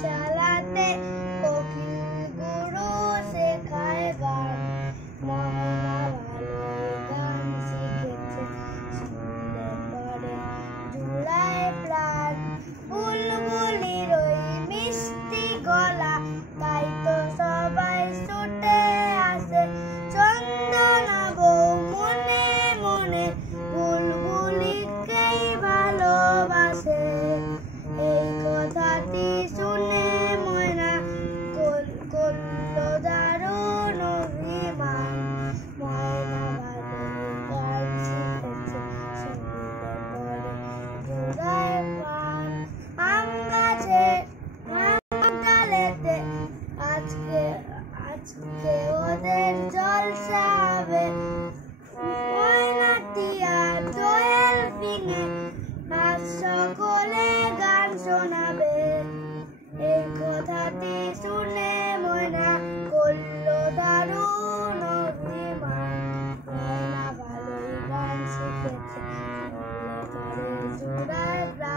পাঠশালাতে কোকিল গুরু শেখায় গান। ময়না ভালো গান শিখেছে, শুনলে পরে জুড়ায় প্রাণ। বুলবুলির ওই মিষ্টি গলা, তাই তো সবাই ছুটে আসে। চন্দনা বউ মনে মনে বুলবুলিকেই ভালোবাসে। এই কথাটি শুনে ময়না করল দারুণ অভিমান। ময়না ভালো গান শিখেছে, শুনলে পরে জোড়ায় প্রাণ। আম গাছে আম ডালেতে আজকে ওদের জলসা হবে। ময়নাটি আর দোয়েল ফিঙে আজ সকলে গান শোনাবে। এই কথাটি শুনে ময়না করল দারুণ অভিমান। ময়না ভালোই গান শিখেছে, শুনলে পরে জোড়ায় প্রাণ।